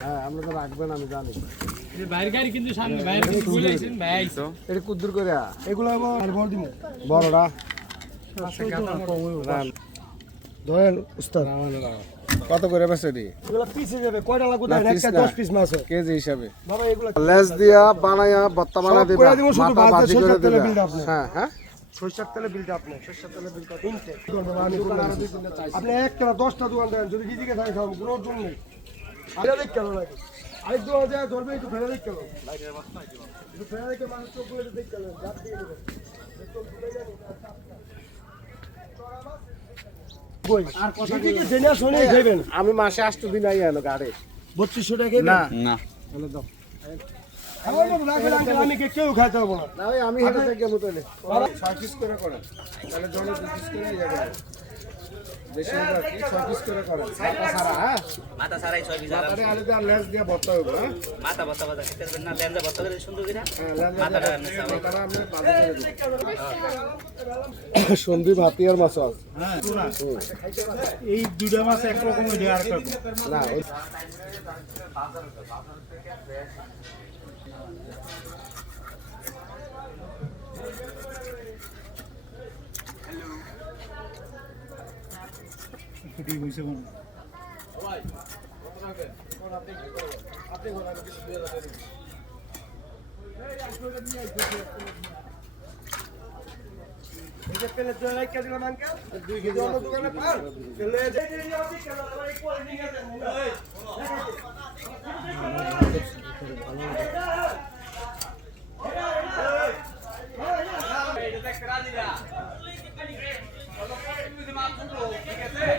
হ্যাঁ আমরা তো রাখবেন আমি জানি বাইরের গাড়ি কিন্তু সামনে বাইরে কিন্তু বলে আইছেন ভাই আইছো এটা কুদ্দুর করে এগুলো আর বড় দিন বড়টা ধরেন উস্তাদ কত করে বেচেরি এগুলো পিসে যাবে কয়টা লাগবে তাই একটা 10 পিস মাছ কেজি হিসাবে বাবা এগুলো লেস দিয়া বানায়া ভর্তা বানা সব দিবা করে দিব, শুধু মাথা ভাজা ভাজি করে সরষের তেলে দিবা বিলটা আপনি। হ্যাঁ হ্যাঁ সরষের তেলে বিলটা আপনি সরষের তেলে বিলটা তিনটে আমি আপনি একটা 10টা দোকান দেন যদি দিদিকে থাকে খাবো কোনো জন্য নেই আরে দেখ কেন লাগে আরেক দোকান যায় ধরবে একটু ফেলে দেখ কেন একটু ফেলে দেখে মানুষ চোখ গুলো দেখ কেন রাত দিয়ে নেবে আর কথা দিকে জেনে শুনে খাবেন আমি মাসে 8 দিন আই এলো গাড়ি 3200 টাকা না না তাহলে দাও আমি কেউ খাইতে পারবো না না ভাই আমি হেঁটে থেকে মতলে 6 পিস করে করেন তাহলে জলে 2 পিস করে যাবে বেশি হবে কি 6 পিস করে করেন মাথা সারা হ্যাঁ মাথা সারাই 6 পিস মাথারে আলু দিয়ে লেস দিয়ে ভর্তা হবে হ্যাঁ মাথা ভর্তা ভাজা খেতে পারবেন না লেন্দা ভর্তা করে সুন্দর করে মাথাটা আমরা ভাজি করে দেব সন্দীপ হাতিয়ার মাছ আছে এই দুইটা মাছ এক রকম হইছে আর একটা না ঠিক হইছে কোন এই যে পেলে জয় রাইখা দিলাম আঙ্কেল 2 কেজি অন্য দোকানে পার পেলে যে কেন আমার এই পরে নিয়ে গেছেন